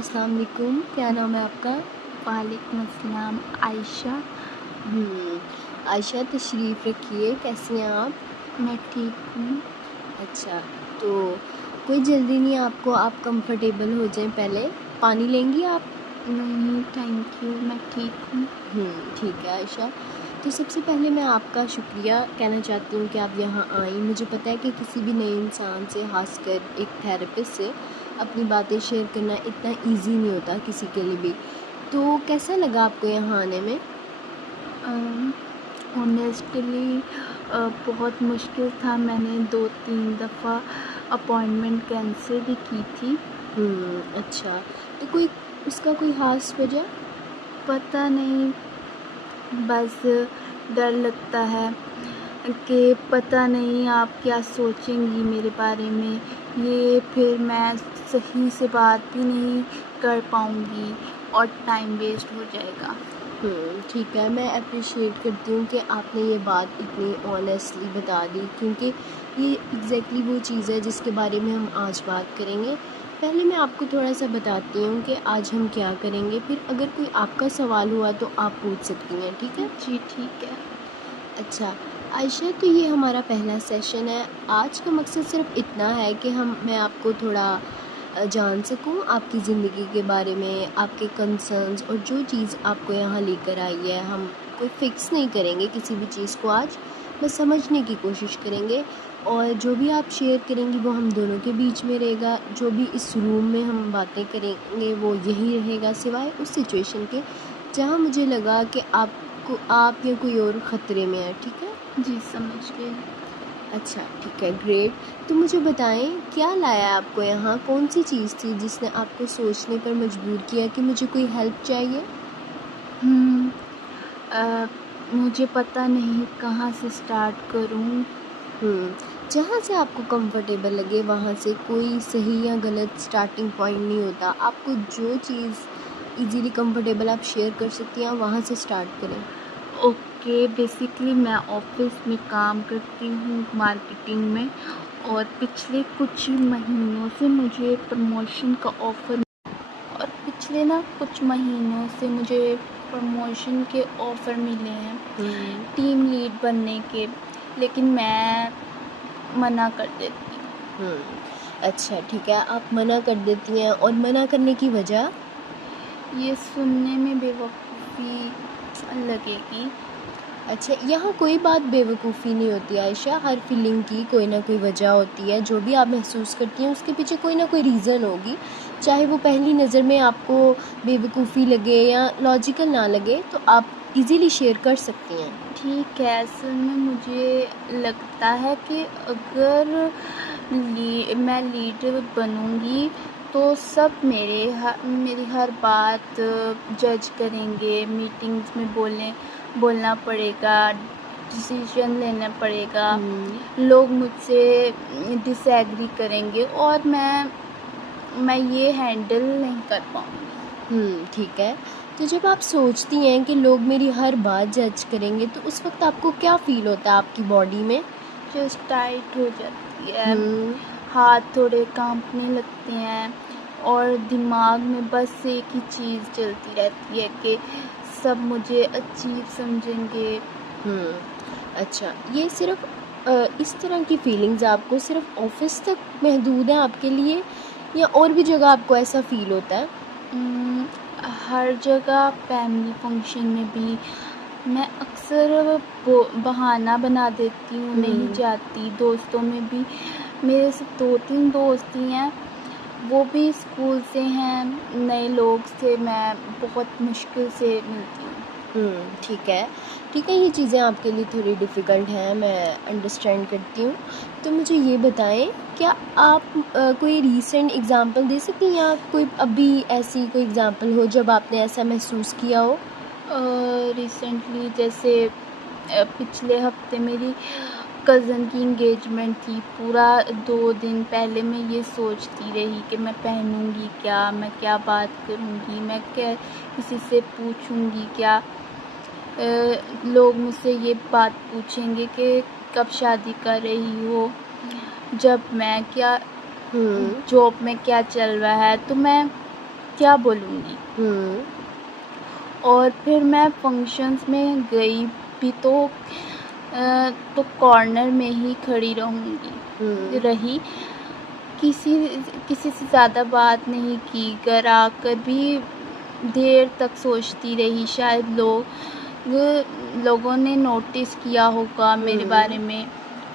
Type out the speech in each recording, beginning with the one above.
अस्सलाम वालेकुम, क्या नाम है आपका? वालेकुम अस्सलाम। आयशा। हम्म, आयशा तशरीफ़ रखिए, कैसी हैं आप? मैं ठीक हूँ। अच्छा, तो कोई जल्दी नहीं है आपको, आप कंफर्टेबल हो जाएं पहले। पानी लेंगी आप? नहीं थैंक यू, मैं ठीक हूँ। ठीक है आयशा। तो सबसे पहले मैं आपका शुक्रिया कहना चाहती हूँ कि आप यहाँ आईं। मुझे पता है कि किसी भी नए इंसान से, ख़ासकर एक थेरेपिस्ट से अपनी बातें शेयर करना इतना ईज़ी नहीं होता किसी के लिए भी। तो कैसा लगा आपको यहाँ आने में? ऑनेस्टली बहुत मुश्किल था। मैंने 2-3 दफ़ा अपॉइंटमेंट कैंसिल भी की थी। अच्छा, तो कोई उसका कोई ख़ास वजह? पता नहीं, बस डर लगता है कि पता नहीं आप क्या सोचेंगी मेरे बारे में। ये फिर मैं सही से बात भी नहीं कर पाऊँगी और टाइम वेस्ट हो जाएगा। ठीक है, मैं अप्रिशिएट करती हूँ कि आपने ये बात इतनी ऑनेस्टली बता दी, क्योंकि ये एग्जैक्टली वो चीज़ है जिसके बारे में हम आज बात करेंगे। पहले मैं आपको थोड़ा सा बताती हूँ कि आज हम क्या करेंगे, फिर अगर कोई आपका सवाल हुआ तो आप पूछ सकती हैं, ठीक है? जी ठीक है। अच्छा आयशा, तो ये हमारा पहला सेशन है। आज का मकसद सिर्फ इतना है कि मैं आपको थोड़ा जान सकूं आपकी ज़िंदगी के बारे में, आपके कंसर्न्स, और जो चीज़ आपको यहाँ लेकर आई है। हम कोई फ़िक्स नहीं करेंगे किसी भी चीज़ को, आज बस समझने की कोशिश करेंगे। और जो भी आप शेयर करेंगी वो हम दोनों के बीच में रहेगा। जो भी इस रूम में हम बातें करेंगे वो यही रहेगा, सिवाय उस सिचुएशन के जहाँ मुझे लगा कि आप या कोई और ख़तरे में है, ठीक है? जी समझ गई। अच्छा ठीक है, ग्रेट। तो मुझे बताएं, क्या लाया आपको यहाँ? कौन सी चीज़ थी जिसने आपको सोचने पर मजबूर किया कि मुझे कोई हेल्प चाहिए? हुँ, अ, मुझे पता नहीं कहाँ से स्टार्ट करूँ। जहाँ से आपको कंफर्टेबल लगे वहाँ से, कोई सही या गलत स्टार्टिंग पॉइंट नहीं होता। आपको जो चीज़ इजीली कंफर्टेबल आप शेयर कर सकती हैं, वहाँ से स्टार्ट करें। ओके, बेसिकली मैं ऑफ़िस में काम करती हूँ मार्केटिंग में, और पिछले कुछ महीनों से मुझे प्रमोशन का ऑफ़र और पिछले ना कुछ महीनों से मुझे प्रमोशन के ऑफ़र मिले हैं टीम लीड बनने के, लेकिन मैं मना कर देती हूँ। अच्छा ठीक है, आप मना कर देती हैं, और मना करने की वजह? ये सुनने में बेवकूफ़ी लगेगी। अच्छा, यहाँ कोई बात बेवकूफ़ी नहीं होती आयशा। हर फीलिंग की कोई ना कोई वजह होती है। जो भी आप महसूस करती हैं उसके पीछे कोई ना कोई रीज़न होगी। चाहे वो पहली नज़र में आपको बेवकूफ़ी लगे या लॉजिकल ना लगे, तो आप इजीली शेयर कर सकती हैं। ठीक है, असल में मुझे लगता है कि अगर मैं लीडर बनूँगी तो सब मेरी हर बात जज करेंगे। मीटिंग्स में बोलना पड़ेगा, डिसीजन लेना पड़ेगा। लोग मुझसे डिसएग्री करेंगे और मैं ये हैंडल नहीं कर पाऊँगी। ठीक है। तो जब आप सोचती हैं कि लोग मेरी हर बात जज करेंगे, तो उस वक्त आपको क्या फ़ील होता है आपकी बॉडी में? चेस्ट टाइट हो जाती है, हम्म हाथ थोड़े कांपने लगते हैं और दिमाग में बस एक ही चीज़ चलती रहती है कि सब मुझे अजीब समझेंगे। अच्छा, ये सिर्फ इस तरह की फीलिंग्स आपको सिर्फ ऑफिस तक महदूद हैं आपके लिए, या और भी जगह आपको ऐसा फील होता है? उम, हर जगह, फैमिली फंक्शन में भी मैं अक्सर बहाना बना देती हूँ, नहीं जाती। दोस्तों में भी मेरे सिर्फ 2-3 दोस्त ही हैं, वो भी स्कूल से हैं। नए लोग से मैं बहुत मुश्किल से मिलती हूँ। ठीक है, ठीक है, ये चीज़ें आपके लिए थोड़ी डिफ़िकल्ट हैं, मैं अंडरस्टैंड करती हूँ। तो मुझे ये बताएं, क्या आप कोई रीसेंट एग्ज़ाम्पल दे सकती हैं, या कोई अभी ऐसी कोई एग्ज़ाम्पल हो जब आपने ऐसा महसूस किया हो? रिसेंटली जैसे पिछले हफ्ते मेरी कज़न की एंगेजमेंट थी। पूरा 2 दिन पहले मैं ये सोचती रही कि मैं पहनूँगी क्या, मैं क्या बात करूँगी, मैं क्या किसी से पूछूँगी क्या। लोग मुझसे ये बात पूछेंगे कि कब शादी कर रही हो, जॉब में क्या चल रहा है। तो मैं क्या बोलूँगी। हुँ। और फिर मैं फंक्शंस में गई भी तो कॉर्नर में ही खड़ी हुँ। रही। किसी किसी से ज़्यादा बात नहीं की, घर आकर भी देर तक सोचती रही। शायद लोगों ने नोटिस किया होगा मेरे बारे हुँ। में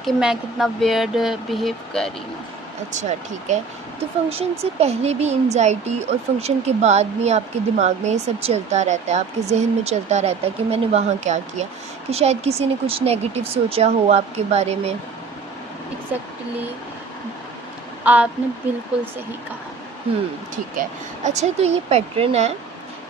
कि मैं कितना वियर्ड बिहेव कर रही हूँ। अच्छा, ठीक है। तो फ़ंक्शन से पहले भी एंग्ज़ायटी और फ़ंक्शन के बाद भी आपके दिमाग में ये सब चलता रहता है, आपके ज़हन में चलता रहता है कि मैंने वहाँ क्या किया? कि शायद किसी ने कुछ नेगेटिव सोचा हो आपके बारे में? एग्ज़ैक्टली, आपने बिल्कुल सही कहा। ठीक है। अच्छा, तो ये पैटर्न है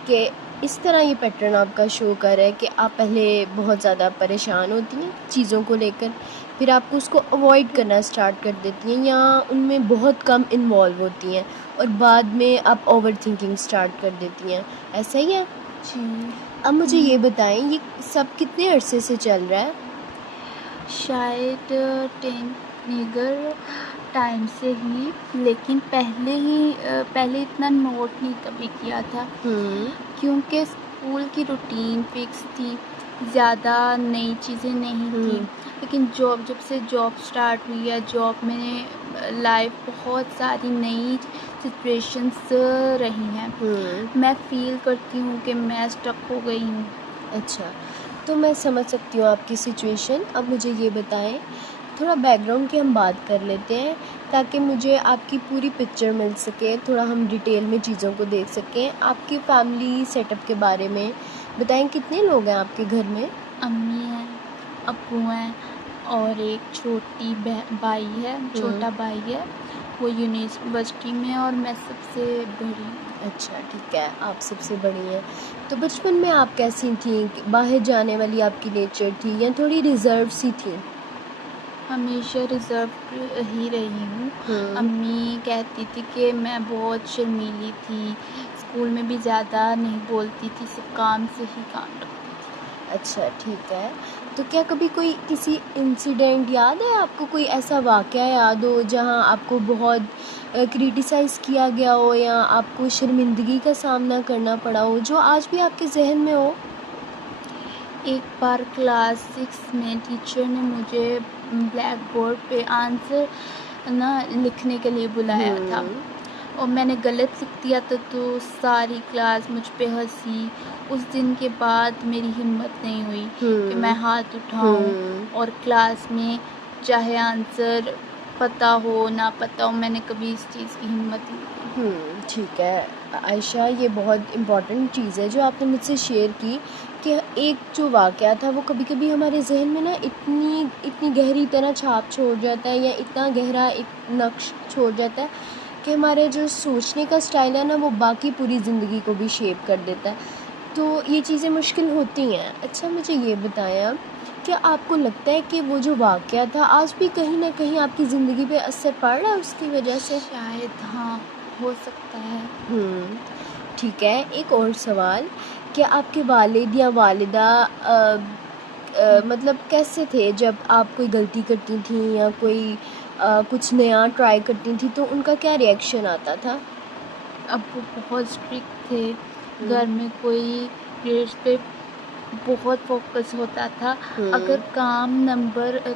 कि इस तरह ये पैटर्न आपका शो कर रहा है कि आप पहले बहुत ज़्यादा परेशान होती हैं चीज़ों को लेकर, फिर आपको उसको अवॉइड करना स्टार्ट कर देती हैं या उनमें बहुत कम इन्वॉल्व होती हैं और बाद में आप ओवरथिंकिंग स्टार्ट कर देती हैं, ऐसा ही है? जी। अब मुझे ये बताएँ, ये सब कितने अरसे से चल रहा है? शायद टीनेजर टाइम से ही, लेकिन पहले इतना नोट नहीं कभी किया था, हुँ। क्योंकि स्कूल की रूटीन फिक्स थी, ज़्यादा नई चीज़ें नहीं थी। हुँ। लेकिन जब से जॉब स्टार्ट हुई है, जॉब में लाइफ बहुत सारी नई सिचुएशंस रही हैं। हुँ। मैं फ़ील करती हूँ कि मैं स्टक हो गई हूँ। अच्छा, तो मैं समझ सकती हूँ आपकी सिचुएशन। अब मुझे ये बताएँ, थोड़ा बैकग्राउंड की हम बात कर लेते हैं ताकि मुझे आपकी पूरी पिक्चर मिल सके, थोड़ा हम डिटेल में चीज़ों को देख सकें। आपके फैमिली सेटअप के बारे में बताएँ, कितने लोग हैं आपके घर में? अम्मी हैं, अब्बू हैं और एक छोटी भाई है, हुँ। छोटा भाई है। वो यूनिवर्सिटी में है और मैं सबसे बड़ी हूँ। अच्छा, ठीक है, आप सबसे बड़ी हैं। तो बचपन में आप कैसी थीं? बाहर जाने वाली आपकी नेचर थी या थोड़ी रिज़र्व सी थीं? हमेशा रिज़र्व्ड ही रही हूँ। हुँ। अम्मी कहती थी कि मैं बहुत शर्मीली थी, स्कूल में भी ज़्यादा नहीं बोलती थी, सिर्फ़ काम से ही काम रखती थी। अच्छा, ठीक है। तो क्या कभी कोई किसी इंसिडेंट याद है आपको, कोई ऐसा वाक़या याद हो जहाँ आपको बहुत क्रिटिसाइज़ किया गया हो या आपको शर्मिंदगी का सामना करना पड़ा हो, जो आज भी आपके ज़हन में हो? एक बार क्लास 6 में टीचर ने मुझे ब्लैक बोर्ड पे आंसर ना लिखने के लिए बुलाया था हुँ। और मैंने गलत लिख दिया था, तो सारी क्लास मुझ पे हँसी। उस दिन के बाद मेरी हिम्मत नहीं हुई कि मैं हुँ। हाथ उठाऊँ हुँ। और क्लास में चाहे आंसर पता हो ना पता हो, मैंने कभी इस चीज़ की हिम्मत नहीं की। ठीक है। आयशा, ये बहुत इम्पोर्टेंट चीज़ है जो आपने मुझसे शेयर की कि एक जो वाक़या था वो कभी-कभी हमारे ज़हन में ना इतनी इतनी गहरी तरह छाप छोड़ जाता है या इतना गहरा एक नक्श छोड़ जाता है कि हमारे जो सोचने का स्टाइल है ना, वो बाकी पूरी ज़िंदगी को भी शेप कर देता है। तो ये चीज़ें मुश्किल होती हैं। अच्छा, मुझे ये बताएँ आप, क्या आपको लगता है कि वो जो वाक़या था आज भी कहीं न कहीं आपकी ज़िंदगी पे असर पड़ रहा है उसकी वजह से? शायद हाँ, हो सकता है। हुँ, ठीक है। एक और सवाल, क्या आपके वालिद या वालिदा मतलब कैसे थे जब आप कोई गलती करती थीं या कोई कुछ नया ट्राई करती थीं, तो उनका क्या रिएक्शन आता था? अब वो बहुत स्ट्रिक्ट थे, हुँ। घर में कोई ग्रेड्स पे बहुत फ़ोकस होता था। अगर हुँ।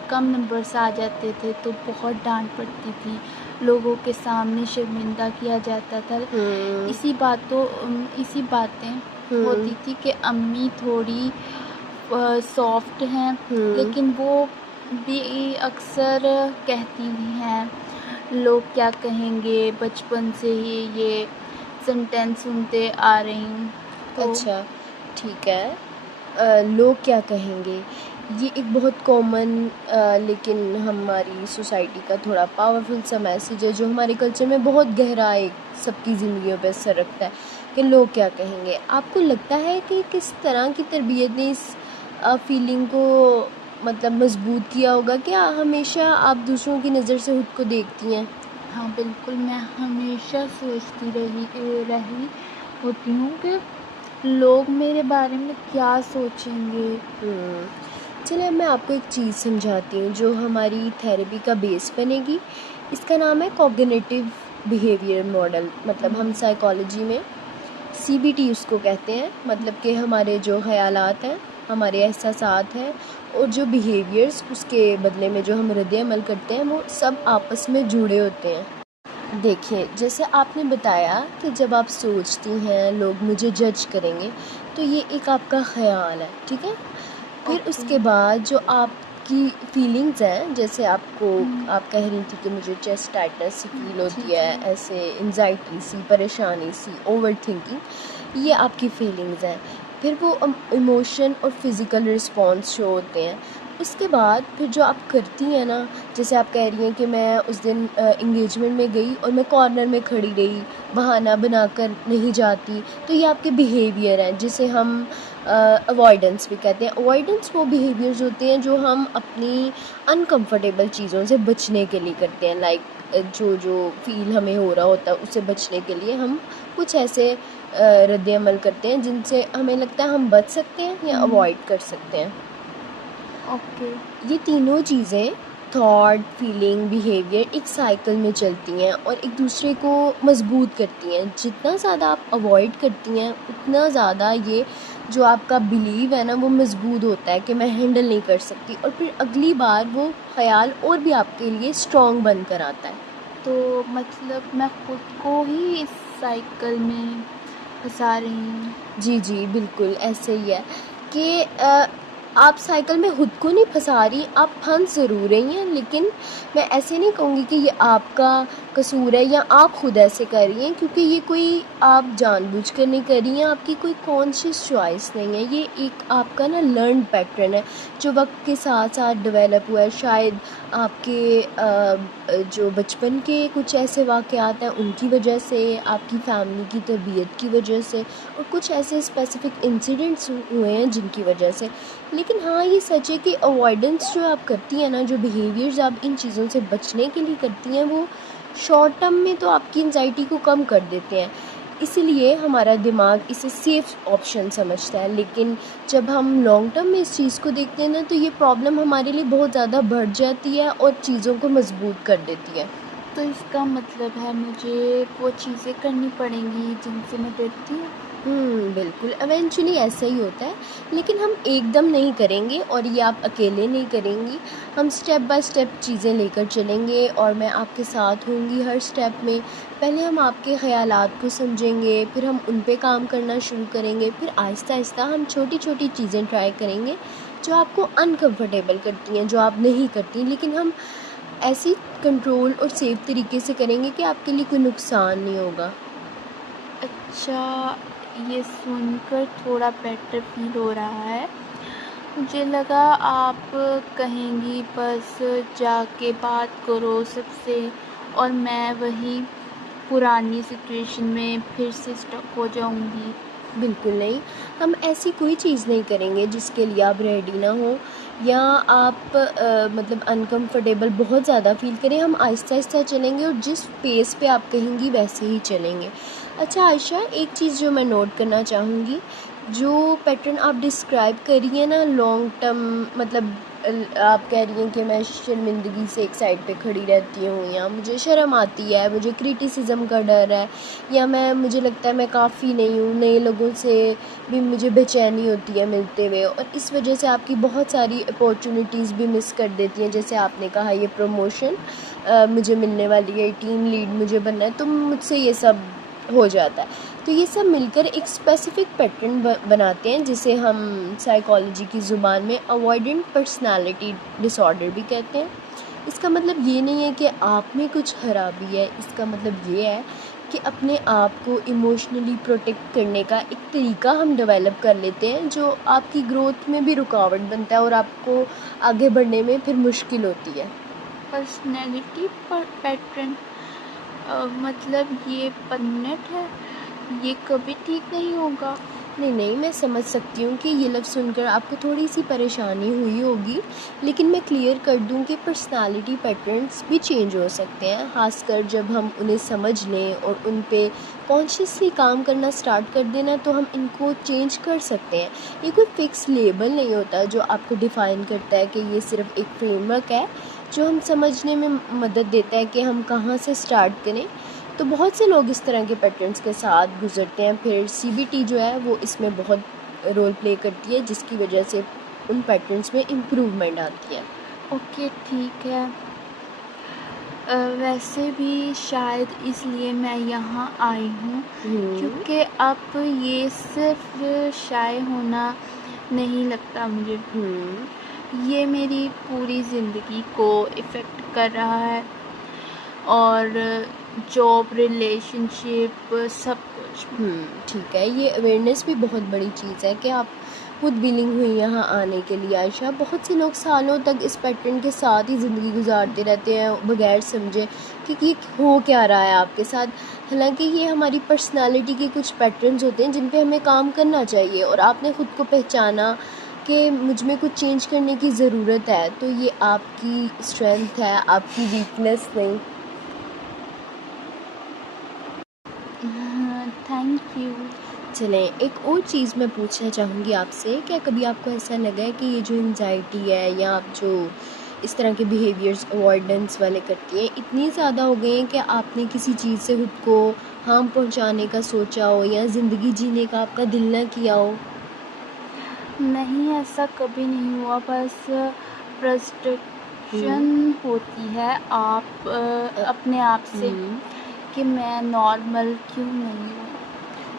कम नंबर्स आ जाते थे तो बहुत डाँट पड़ती थी, लोगों के सामने शर्मिंदा किया जाता था। हुँ। इसी बातें हुँ। होती थी कि अम्मी थोड़ी सॉफ्ट हैं, हुँ। लेकिन वो भी अक्सर कहती भी हैं, लोग क्या कहेंगे, बचपन से ही ये सेंटेंस सुनते आ रही हूँ। तो अच्छा, ठीक है। लोग क्या कहेंगे? ये एक बहुत कॉमन लेकिन हमारी सोसाइटी का थोड़ा पावरफुल सा मैसेज है जो हमारे कल्चर में बहुत गहरा एक सबकी ज़िंदगियों पे असर रखता है कि लोग क्या कहेंगे। आपको लगता है कि किस तरह की तरबियत ने इस फीलिंग को मतलब मजबूत किया होगा? क्या हमेशा आप दूसरों की नज़र से खुद को देखती हैं? हाँ, बिल्कुल, मैं हमेशा सोचती रही होती हूँ कि लोग मेरे बारे में क्या सोचेंगे। हुँ। चलिए, अब मैं आपको एक चीज़ समझाती हूँ जो हमारी थेरेपी का बेस बनेगी। इसका नाम है कॉग्निटिव बिहेवियर मॉडल। मतलब हम हुँ, साइकोलॉजी में CBT उसको कहते हैं, मतलब कि हमारे जो ख़यालात हैं, हमारे एहसासात हैं और जो बिहेवियर्स उसके बदले में जो हम रद्द-ए-अमल करते हैं, वो सब आपस में जुड़े होते हैं। देखिए, जैसे आपने बताया कि जब आप सोचती हैं लोग मुझे जज करेंगे, तो ये एक आपका ख़याल है, ठीक है? फिर ओके। उसके बाद जो आपकी फीलिंग्स हैं, जैसे आपको आप कह रही थी कि मुझे चेस्ट टाइटनेस सी फील जी होती है, जी। ऐसे एंजाइटी सी, परेशानी सी, ओवरथिंकिंग, ये आपकी फीलिंग्स हैं। फिर वो इमोशन और फिज़िकल रिस्पॉन्स शो होते हैं। उसके बाद फिर जो आप करती हैं ना, जैसे आप कह रही हैं कि मैं उस दिन एंगेजमेंट में गई और मैं कॉर्नर में खड़ी रही, बहाना बनाकर नहीं जाती, तो ये आपके बिहेवियर हैं जिसे हम अवॉइडेंस भी कहते हैं। अवॉइडेंस वो बिहेवियर्स होते हैं जो हम अपनी अनकंफर्टेबल चीज़ों से बचने के लिए करते हैं, लाइक जो फ़ील हमें हो रहा होता है उससे बचने के लिए हम कुछ ऐसे रद्द-ए-अमल करते हैं जिनसे हमें लगता है हम बच सकते हैं या अवॉइड कर सकते हैं। ओके। ये तीनों चीज़ें थॉट, फीलिंग, बिहेवियर एक साइकिल में चलती हैं और एक दूसरे को मजबूत करती हैं। जितना ज़्यादा आप अवॉइड करती हैं, उतना ज़्यादा ये जो आपका बिलीव है ना, वो मजबूत होता है कि मैं हैंडल नहीं कर सकती, और फिर अगली बार वो ख़याल और भी आपके लिए स्ट्रॉन्ग बनकर आता है। तो मतलब मैं खुद को ही इस साइकिल में फँसा रही हूँ। जी, बिल्कुल ऐसे ही है कि आप साइकिल में खुद को नहीं फँसा रही, आप फँस ज़रूर रही हैं, लेकिन मैं ऐसे नहीं कहूँगी कि ये आपका कसूर है या आप खुद ऐसे कर रही हैं, क्योंकि ये कोई आप जानबूझकर नहीं कर रही हैं, आपकी कोई कॉन्शियस चॉइस नहीं है। ये एक आपका ना लर्न्ड पैटर्न है, जो वक़्त के साथ-साथ डेवलप हुआ है। शायद आपके जो बचपन के कुछ ऐसे वाक़यात हैं, उनकी वजह से, आपकी फ़ैमिली की तरबियत की वजह से, और कुछ ऐसे स्पेसिफ़िक इंसिडेंट्स हुए हैं जिनकी वजह से। लेकिन हाँ, ये सच है कि अवॉइडेंस जो आप करती हैं ना, जो बिहेवियर्स आप इन चीज़ों से बचने के लिए करती हैं, वो शॉर्ट टर्म में तो आपकी एंग्ज़ायटी को कम कर देते हैं। इसीलिए हमारा दिमाग इसे सेफ़ ऑप्शन समझता है, लेकिन जब हम लॉन्ग टर्म में इस चीज़ को देखते हैं ना, तो ये प्रॉब्लम हमारे लिए बहुत ज़्यादा बढ़ जाती है और चीज़ों को मजबूत कर देती है। तो इसका मतलब है मुझे वो चीज़ें करनी पड़ेंगी जिनसे मैं डरती हूँ। बिल्कुल, इवेंचुअली ऐसा ही होता है, लेकिन हम एकदम नहीं करेंगे और ये आप अकेले नहीं करेंगी। हम स्टेप बाय स्टेप चीज़ें लेकर चलेंगे और मैं आपके साथ होंगी हर स्टेप में। पहले हम आपके ख़यालात को समझेंगे, फिर हम उन पे काम करना शुरू करेंगे, फिर आहिस्ता-आहिस्ता हम छोटी-छोटी चीज़ें ट्राई करेंगे, जो आपको अनकम्फ़र्टेबल करती हैं, जो आप नहीं करती, लेकिन हम ऐसी कंट्रोल और सेफ़ तरीके से करेंगे कि आपके लिए कोई नुकसान नहीं होगा। अच्छा, ये सुनकर थोड़ा बेटर फ़ील हो रहा है। मुझे लगा आप कहेंगी बस जाके बात करो सबसे, और मैं वही पुरानी सिचुएशन में फिर से स्टक हो जाऊँगी। बिल्कुल नहीं, हम ऐसी कोई चीज़ नहीं करेंगे जिसके लिए आप रेडी ना हो या आप मतलब अनकंफर्टेबल बहुत ज़्यादा फ़ील करें। हम आहिस्ता-आहिस्ता चलेंगे और जिस पेस पे आप कहेंगी वैसे ही चलेंगे। अच्छा आयशा, एक चीज़ जो मैं नोट करना चाहूँगी, जो पैटर्न आप डिस्क्राइब कर रही हैं ना लॉन्ग टर्म, मतलब आप कह रही हैं कि मैं शर्मिंदगी से एक साइड पे खड़ी रहती हूँ, या मुझे शर्म आती है, मुझे क्रिटिसिज्म का डर है, या मुझे लगता है मैं काफ़ी नहीं हूँ, नए लोगों से भी मुझे बेचैनी होती है मिलते हुए, और इस वजह से आपकी बहुत सारी अपॉर्चुनिटीज़ भी मिस कर देती हैं। जैसे आपने कहा ये प्रमोशन मुझे मिलने वाली है, टीम लीड मुझे बनना है, तो मुझसे ये सब हो जाता है। तो ये सब मिलकर एक स्पेसिफ़िक पैटर्न बनाते हैं, जिसे हम साइकोलॉजी की ज़ुबान में अवॉइडेंट पर्सनैलिटी डिसऑर्डर भी कहते हैं। इसका मतलब ये नहीं है कि आप में कुछ खराबी है, इसका मतलब ये है कि अपने आप को इमोशनली प्रोटेक्ट करने का एक तरीका हम डेवलप कर लेते हैं, जो आपकी ग्रोथ में भी रुकावट बनता है और आपको आगे बढ़ने में फिर मुश्किल होती है। पर्सनैलिटी पर पैटर्न, मतलब ये परमानेंट है, ये कभी ठीक नहीं होगा। नहीं, मैं समझ सकती हूँ कि ये लफ्ज़ सुनकर आपको थोड़ी-सी परेशानी हुई होगी, लेकिन मैं क्लियर कर दूँ कि पर्सनैलिटी पैटर्न्स भी चेंज हो सकते हैं, ख़ासकर जब हम उन्हें समझ लें और उन पे कॉन्शियसली काम करना स्टार्ट कर दें ना, तो हम इनको चेंज कर सकते हैं। ये कोई फ़िक्स लेबल नहीं होता जो आपको डिफ़ाइन करता है, कि ये सिर्फ़ एक फ्रेमवर्क है, जो हम समझने में मदद देता है कि हम कहाँ से स्टार्ट करें। तो बहुत से लोग इस तरह के पैटर्न्स के साथ गुजरते हैं, फिर CBT जो है वो इसमें बहुत रोल प्ले करती है, जिसकी वजह से उन पैटर्न्स में इम्प्रूवमेंट आती है। ओके, ठीक है। वैसे भी शायद इसलिए मैं यहाँ आई हूँ क्योंकि अब ये सिर्फ शाय होना नहीं लगता मुझे, ये मेरी पूरी ज़िंदगी को इफ़ेक्ट कर रहा है, और जॉब, रिलेशनशिप, सब कुछ। ठीक है, ये अवेयरनेस भी बहुत बड़ी चीज़ है कि आप खुद विलिंग हुई यहाँ आने के लिए। आयशा, बहुत से लोग सालों तक इस पैटर्न के साथ ही ज़िंदगी गुजारते रहते हैं बगैर समझे कि ये हो क्या रहा है आपके साथ। हालांकि ये हमारी पर्सनालिटी के कुछ पैटर्न्स होते हैं जिन पे हमें काम करना चाहिए, और आपने ख़ुद को पहचाना कि मुझ में कुछ चेंज करने की ज़रूरत है, तो ये आपकी स्ट्रेंथ है, आपकी वीकनेस नहीं। Thank you. चलें, एक और चीज़ मैं पूछना चाहूँगी आपसे, क्या कभी आपको ऐसा लगा है कि ये जो एंजाइटी है या आप जो इस तरह के बिहेवियर्स अवॉइडेंस वाले करती हैं इतनी ज़्यादा हो गई हैं कि आपने किसी चीज़ से खुद को हार्म पहुँचाने का सोचा हो या ज़िंदगी जीने का आपका दिल ना किया हो? नहीं, ऐसा कभी नहीं हुआ, बस फ्रस्ट्रेशन होती है आप अपने आप से कि मैं नॉर्मल क्यों नहीं हूँ।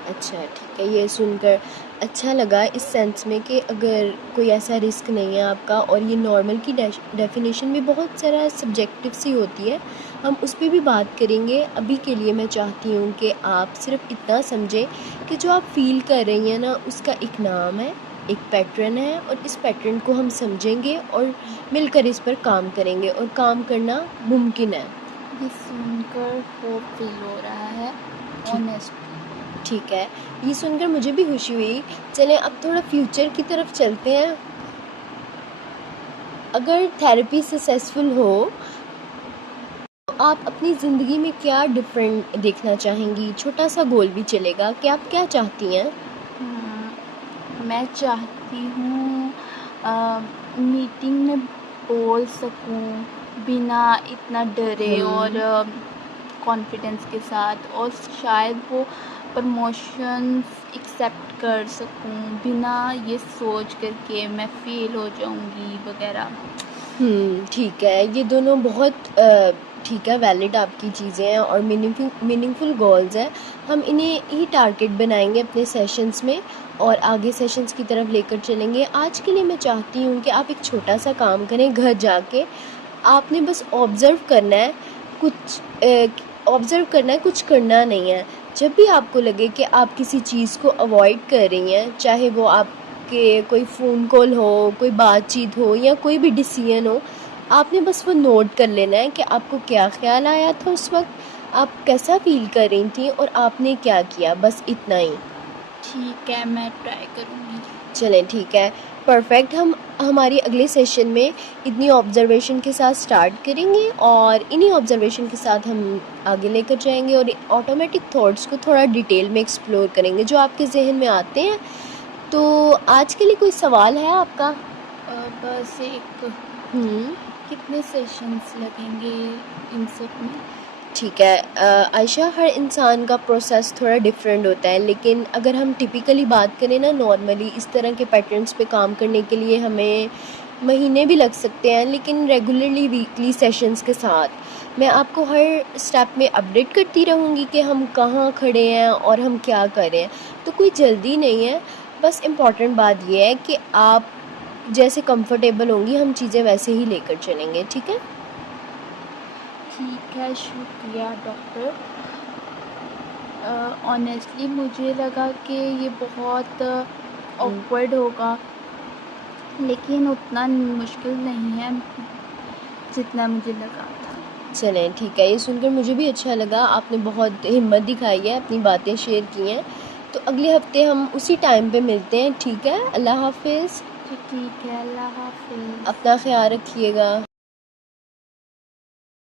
अच्छा, ठीक है, ये सुनकर अच्छा लगा इस सेंस में कि अगर कोई ऐसा रिस्क नहीं है आपका, और ये नॉर्मल की डेफिनेशन भी बहुत सारा सब्जेक्टिव सी होती है, हम उस पर भी बात करेंगे। अभी के लिए मैं चाहती हूँ कि आप सिर्फ इतना समझें कि जो आप फील कर रही हैं ना, उसका एक नाम है, एक पैटर्न है, और इस पैटर्न को हम समझेंगे और मिलकर इस पर काम करेंगे, और काम करना मुमकिन है। ये सुनकर होप फील हो रहा है, ऑनेस्टली। ठीक है, ये सुनकर मुझे भी खुशी हुई। चलें, अब थोड़ा फ्यूचर की तरफ चलते हैं। अगर थेरेपी सक्सेसफुल हो तो आप अपनी ज़िंदगी में क्या डिफरेंट देखना चाहेंगी? छोटा सा गोल भी चलेगा कि आप क्या चाहती हैं? मैं चाहती हूँ मीटिंग में बोल सकूँ बिना इतना डरे और कॉन्फिडेंस के साथ, और शायद वो प्रमोशंस एक्सेप्ट कर सकूँ बिना ये सोच कर के मैं फेल हो जाऊँगी वगैरह। ठीक है, ये दोनों बहुत ठीक है, वैलिड आपकी चीज़ें हैं और मीनिंगफुल गोल्स हैं। हम इन्हें ही टारगेट बनाएंगे अपने सेशंस में और आगे सेशंस की तरफ लेकर चलेंगे। आज के लिए मैं चाहती हूँ कि आप एक छोटा सा काम करें घर जाके। आपने बस ऑब्ज़र्व करना है, कुछ करना नहीं है। जब भी आपको लगे कि आप किसी चीज़ को अवॉइड कर रही हैं, चाहे वो आपके कोई फ़ोन कॉल हो, कोई बातचीत हो या कोई भी डिसीजन हो, आपने बस वो नोट कर लेना है कि आपको क्या ख़्याल आया था उस वक्त, आप कैसा फ़ील कर रही थी और आपने क्या किया, बस इतना ही। ठीक है, मैं ट्राई करूँगी। चलें, ठीक है, परफेक्ट। हम हमारी अगले सेशन में इतनी ऑब्जर्वेशन के साथ स्टार्ट करेंगे और इन्हीं ऑब्जर्वेशन के साथ हम आगे लेकर जाएंगे और ऑटोमेटिक थॉट्स को थोड़ा डिटेल में एक्सप्लोर करेंगे जो आपके जहन में आते हैं। तो आज के लिए कोई सवाल है आपका? बस एक, कितने सेशंस लगेंगे इन सब में? ठीक है आयशा, हर इंसान का प्रोसेस थोड़ा डिफरेंट होता है, लेकिन अगर हम टिपिकली बात करें ना, नॉर्मली इस तरह के पैटर्न्स पे काम करने के लिए हमें महीने भी लग सकते हैं, लेकिन रेगुलरली वीकली सेशंस के साथ मैं आपको हर स्टेप में अपडेट करती रहूँगी कि हम कहाँ खड़े हैं और हम क्या कर रहे हैं। तो कोई जल्दी नहीं है, बस इम्पॉर्टेंट बात यह है कि आप जैसे कंफर्टेबल होंगी हम चीज़ें वैसे ही लेकर चलेंगे, ठीक है? ठीक है, शुक्रिया डॉक्टर। ऑनेस्टली मुझे लगा कि ये बहुत ऑकवर्ड होगा, लेकिन उतना मुश्किल नहीं है जितना मुझे लगा था। चलें, ठीक है, ये सुनकर मुझे भी अच्छा लगा। आपने बहुत हिम्मत दिखाई है, अपनी बातें शेयर की हैं। तो अगले हफ्ते हम उसी टाइम पे मिलते हैं, ठीक है? अल्लाह हाफिज़। ठीक है, अल्लाह हाफिज़। अपना ख्याल रखिएगा।